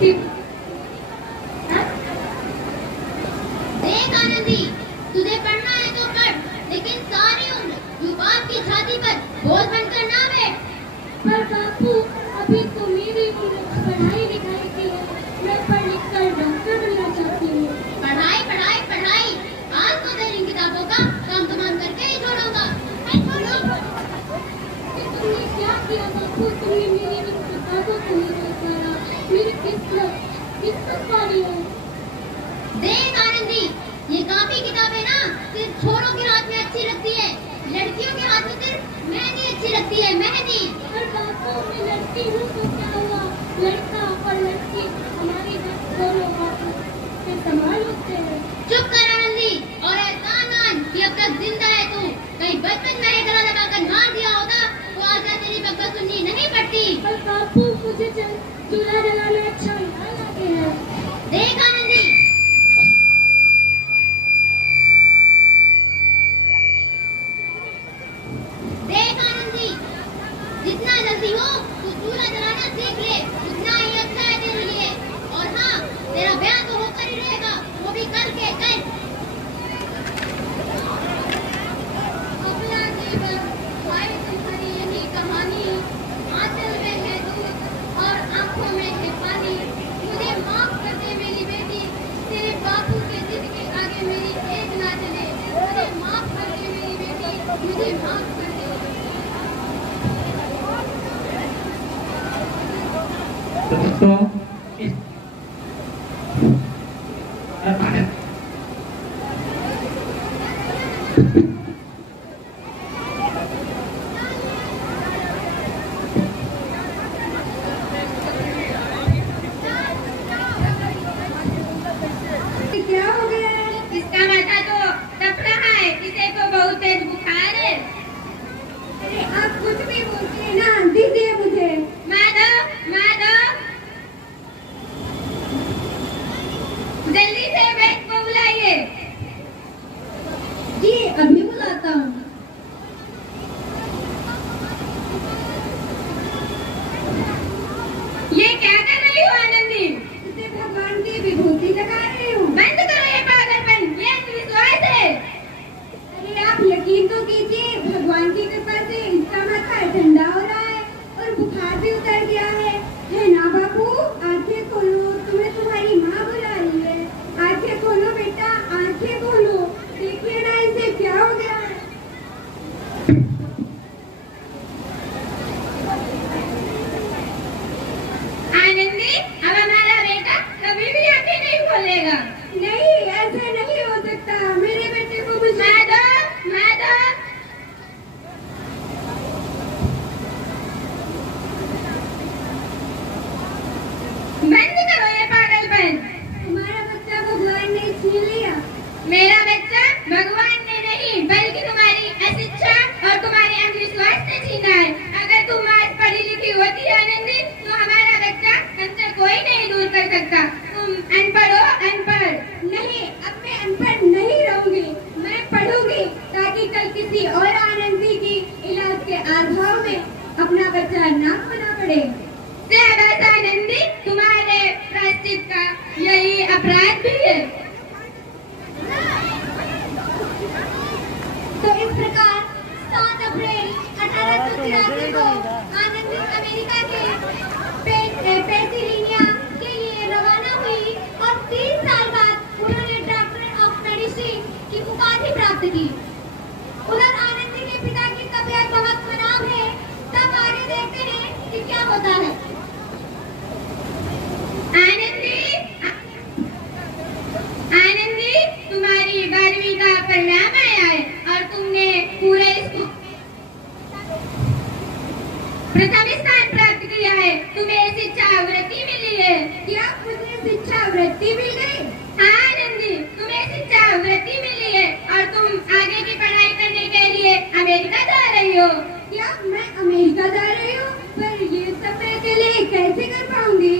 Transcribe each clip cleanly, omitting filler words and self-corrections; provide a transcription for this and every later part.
देख आनंदी, तुझे पढ़ना है तो पढ़, लेकिन सारी उम्र युवाओं की छाती पर बोझ बनकर ना बैठ। पर बापू, अभी तो मेरी उम्र पढ़ाई लिखाई की है। मैं पढ़ लिख कर डॉक्टर बनना चाहती हूँ। पढ़ाई पढ़ाई पढ़ाई, आज तो तेरी किताबों का काम तमाम करके ही छोड़ूंगा। तुमने क्या किया बापू? तुमने मेरी किताबों को नहीं पढ़ा। मेरी किस्मत वाली है। देख आनंदी, ये काफी किताबें ना सिर्फ छोरों के हाथ में अच्छी लगती है, लड़कियों के हाथ में सिर्फ मेहंदी अच्छी लगती है, मेहंदी। पर बापू, मैं लड़की हूँ तो क्या हुआ? लड़का और लड़की हमारी दोनों बापू से समान होते हैं। चुप कर आनंदी, और एहसान मान कि अब तक जिंदा है तू। कहीं बचपन में गला लगाकर मार दिया होता तो आज तेरी बकवास सुननी नहीं पड़ती। पर बापू, मुझे चूल्हा जलाना अच्छा नहीं लगे है। देख आनंदी, देख आनंदी, जितना जल्दी हो तू चूल्हा जलाना सीख ले, उतना ही अच्छा है तेरे लिए। और हाँ, तेरा ब्याह तो होकर ही रहेगा, वो भी करके कर। अपना जीवन भाई, तुम्हारी यही कहानी। आंचल में है दूध और आंखों में है पानी। मुझे माफ कर दे मेरी बेटी, तेरे बापू के जिद के आगे मेरी एक ना चले। मुझे माफ कर दे मेरी बेटी, मुझे माफ कर दे। दोस्तों, इस क्या हो गया है? इसका माथा तो तप रहा है, इसे तो बहुत तेज बुखार है। अरे आप कुछ भी बोलते हैं ना, दीजिए मुझे। माधव, माधव, जल्दी से वैद्य को बुलाइए। जी, अभी बुलाता हूँ। ये क्या कर रही हो आनंदी? इसे भगवान की विभूति लगा रही हूँ। बंद करो ये पागलपन, ये अंधविश्वास है। अरे आप यकीन तो कीजिए, भगवान की कृपा से इसका माथा ठंडा हो रहा है और बुखार भी उतर गया है ना बाबू? आंखें खोलो, तुम्हें तुम्हारी माँ बुला रही है। आंखें खोलो बेटा, आंखें खोलो। देखिए ना इसे क्या हो गया है। आनंदी, अब हमारा बेटा कभी भी आंखें नहीं खोलेगा। नहीं, ऐसा नहीं हो सकता। मेरे बेटे को मुझे माधव, माधव, बंद करो ये पागलपन। तुम्हारा बच्चा भगवान ने छीन लिया। मेरा बच्चा भगवान ने नहीं, बल्कि तुम्हारी अशिक्षा और तुम्हारे अंधविश्वास से छीना है। अगर तुम आज पढ़ी लिखी होती आनंदी, तो हमारा बच्चा हमसे कोई नहीं दूर कर सकता। तुम अनपढ़ हो, अनपढ़। नहीं, अब मैं अनपढ़ नहीं रहूंगी। मैं पढ़ूंगी ताकि कल किसी और आनंदी की इलाज के अभाव में अपना बच्चा ना खोना पड़े। शाबाश आनंदी, तुम्हारे प्रायश्चित का यही अपराध भी है। तो इस प्रकार 7 अप्रैल 1883 को आनंदी अमेरिका के पेंसिल्वेनिया के लिए रवाना हुई और 3 साल बाद उन्होंने डॉक्टर ऑफ मेडिसिन की उपाधि प्राप्त की। उधर आनंदी के पिता की तबीयत बहुत खराब है। तब आगे देखते हैं कि क्या होता है। आनंदी, आनंदी, तुम्हारी 12वीं का परिणाम आया है और तुमने पूरे स्कूल प्रथम स्थान प्राप्त किया है। तुम्हें शिक्षा वृत्ति मिली है। क्या मुझे शिक्षा वृत्ति मिल गई? हाँ आनंदी, तुम्हें शिक्षा वृत्ति मिली है और तुम आगे की पढ़ाई करने के लिए अमेरिका जा रही हो। क्या मैं अमेरिका जा रही हूँ? पर ये सब मैं अकेले कैसे कर पाऊंगी?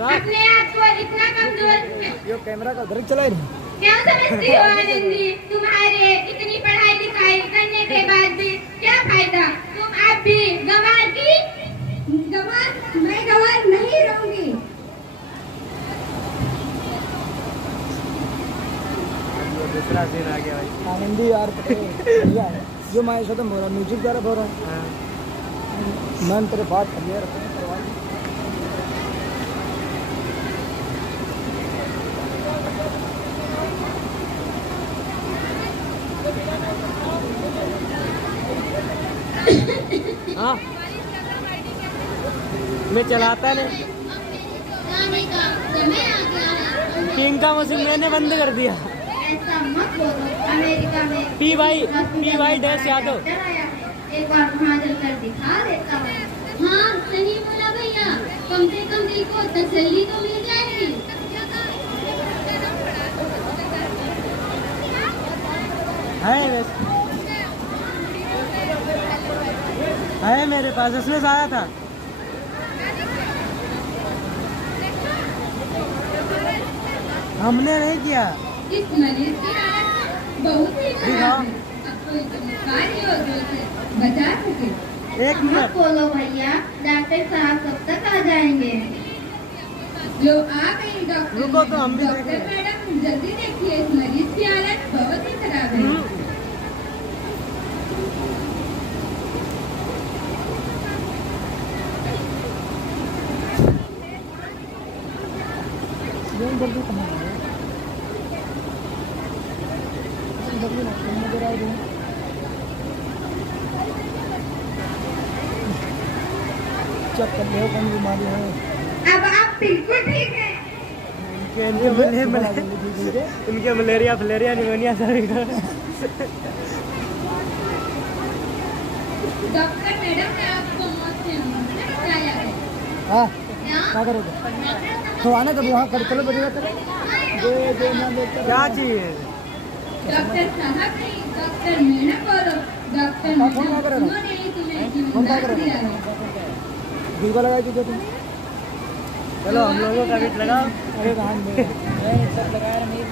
अपने आप को इतना कमजोर यो कैमरा का उधर चला रही क्या समझती हो आनंदी? तुम्हारे इतनी पढ़ाई लिखाई करने के बाद भी क्या फायदा? तुम अब भी गंवार की गंवार? मैं गंवार नहीं रहूंगी। तगड़ा सीन आ गया भाई। आनंदी यार बढ़िया है जो मैं ऐसा तो बोल रहा म्यूजिक द्वारा बोल रहा हूँ हाँ। मैं तेरे बात क्लियर करवा हाँ मैं चलाता नहीं, जाने का समय आ गया है। किंग का मशीन मैंने बंद कर दिया। ऐसा मत बोलो, अमेरिका में PY डैश यादव। डॉक्टर आया है, एक बार वहाँ चलकर दिखा देता हूँ। हाँ सही बोला भैया, कम से कम दिल को तसल्ली तो मिल जाएगी। है मेरे पास, उसमें से आया था। हमने नहीं किया। इस मरीज की हालत बहुत ही खराब है। अब कोई चमत्कार ही हो जो उसे बचा सके। एक मत मिनट बोलो भैया, डॉक्टर साहब कब तक आ जाएंगे? लो आ गई डॉक्टर। रुको तो हम भी डॉक्टर देखें। मैडम जल्दी देखिए, इस मरीज की हालत बहुत ही खराब है। जल्दी कहाँ है जल्दी ना तुम नजर आ रही चेक कर लो कौन बीमारी है अब आप बिल्कुल ठीक है। इनके मलेरिया फलेरिया निमोनिया सभी का। डॉक्टर मैडम ने आपको मौत से बचाया है। हाँ क्या? क्या करोगे तो आने तो वहाँ कर चलो बढ़िया तेरे दे ना दे क्या चाहिए? डॉक्टर साहब नहीं, डॉक्टर मैडम बोलो। डॉक्टर हाँ, फोन क्या मैडम करेगा? उन्होंने ही तुम्हें फोन क्या जीवन दिया है। दीवा लगाई थी तुम चलो हम लोगों का बीट लगाओ। अरे कहाँ सब लगाया नहीं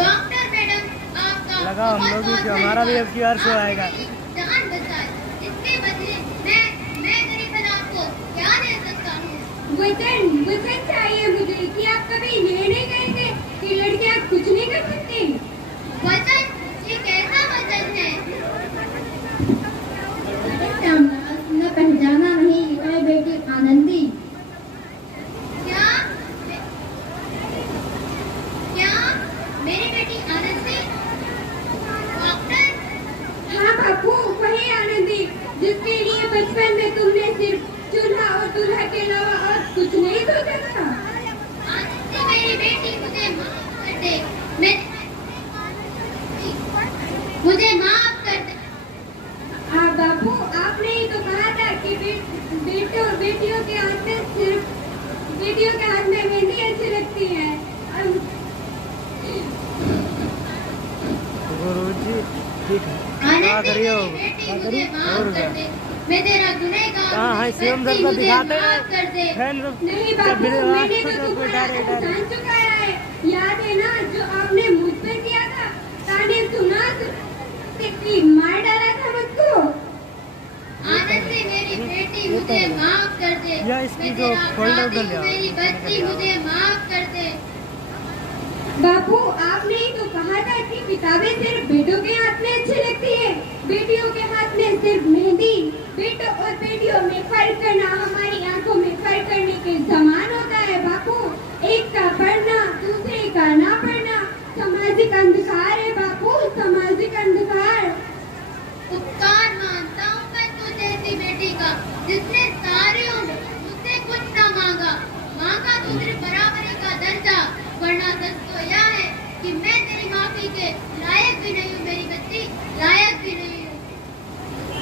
डॉक्टर मैडम आपका लगाओ हम लोग भी, कि हमारा भी अब QR शो आएगा। जान बचाए, इसके बदले मैं गरीब आपको क्या दे सकता हूँ? वचन चाहिए मुझे कि आप कभी ये नहीं कहेंगे कि लड़कियां कुछ नहीं कर सकती। वचन, ये कैसा वचन है? न पहचाना नहीं है बेटी आनंदी। क्या मेरी बेटी आनंदी? डॉक्टर हाँ बापू, वही आनंदी जिसके लिए बचपन में तुमने सिर्फ चूल्हा और दूल्हा के अलावा और कुछ नहीं सोचा था। आनंदी मेरी बेटी, मुझे माफ कर दे। मुझे माफ कर दे। हाँ बापू, आपने ही तो कहा था कि बेटियों के हाथ में सिर्फ बेटियों के हाथ में मेहंदी अच्छी लगती है। गुरुजी ठीक है। क्या आनंदी करियो? मेरी बेटी, मुझे माफ कर दे। मैं तेरा गुनहगार हाँ हूँ। हाँ सीएम सर को मुझे दिखाते माफ कर दे। हैं। नहीं बापू, मैंने तो तुम्हारा एहसान चुकाया है। याद है ना जो आपने मुझ पर किया था? ताने सुना कि मार डाला था मुझको। आनंदी मेरी बेटी, मुझे माफ कर दे। या इसकी मैं जो तेरा फोल्डर अपराधी कर हूँ, लिया। मेरी बच्ची, मुझे माफ कर दे। बापू, आपने ही तो कहा था कि किताबें सिर्फ बेटों के हाथ में अच्छी लगती है, बेटियों के हाथ में सिर्फ मेहंदी। बेटों और बेटियों में फर्क करना हमारी आंखों में फर्क करने के समान होता है बापू। एक का पढ़ना, दूसरे का ना पढ़ना सामाजिक अंधकार है बापू, सामाजिक अंधकार। उपकार मानता हूँ मैं तू जैसी बेटी का, जिसने सारी उम्र मुझसे कुछ न मांगा तो सिर्फ बराबरी का दर्जा। वरना सच तो यह है कि मैं तेरी माफी के लायक भी नहीं हूँ मेरी बच्ची, लायक भी नहीं हूँ।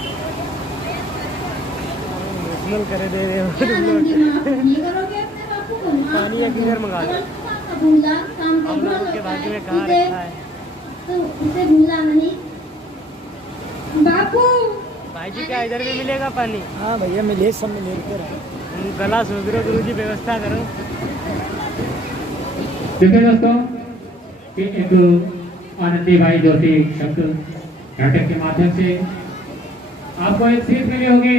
स्मेल करे दे रहे हो। क्या आनंदी, माफ नहीं करोगे अपने बापू को? माफ पानी या किधर मंगा लो। भूला काम हम कबूल लोगों के होता भाग्य है, में कहाँ उसे- रखा है? तो उसे भूला नहीं बापू। भाई जी क्या इधर भी मिलेगा पानी? हाँ भैया मिले सब मिले रहे गला सूख रहे हो, गुरुजी व्यवस्था करो। देखिए दोस्तों कि एक आनंदी भाई जोशी शब्द नाटक के माध्यम से आपको एक सीख मिली होगी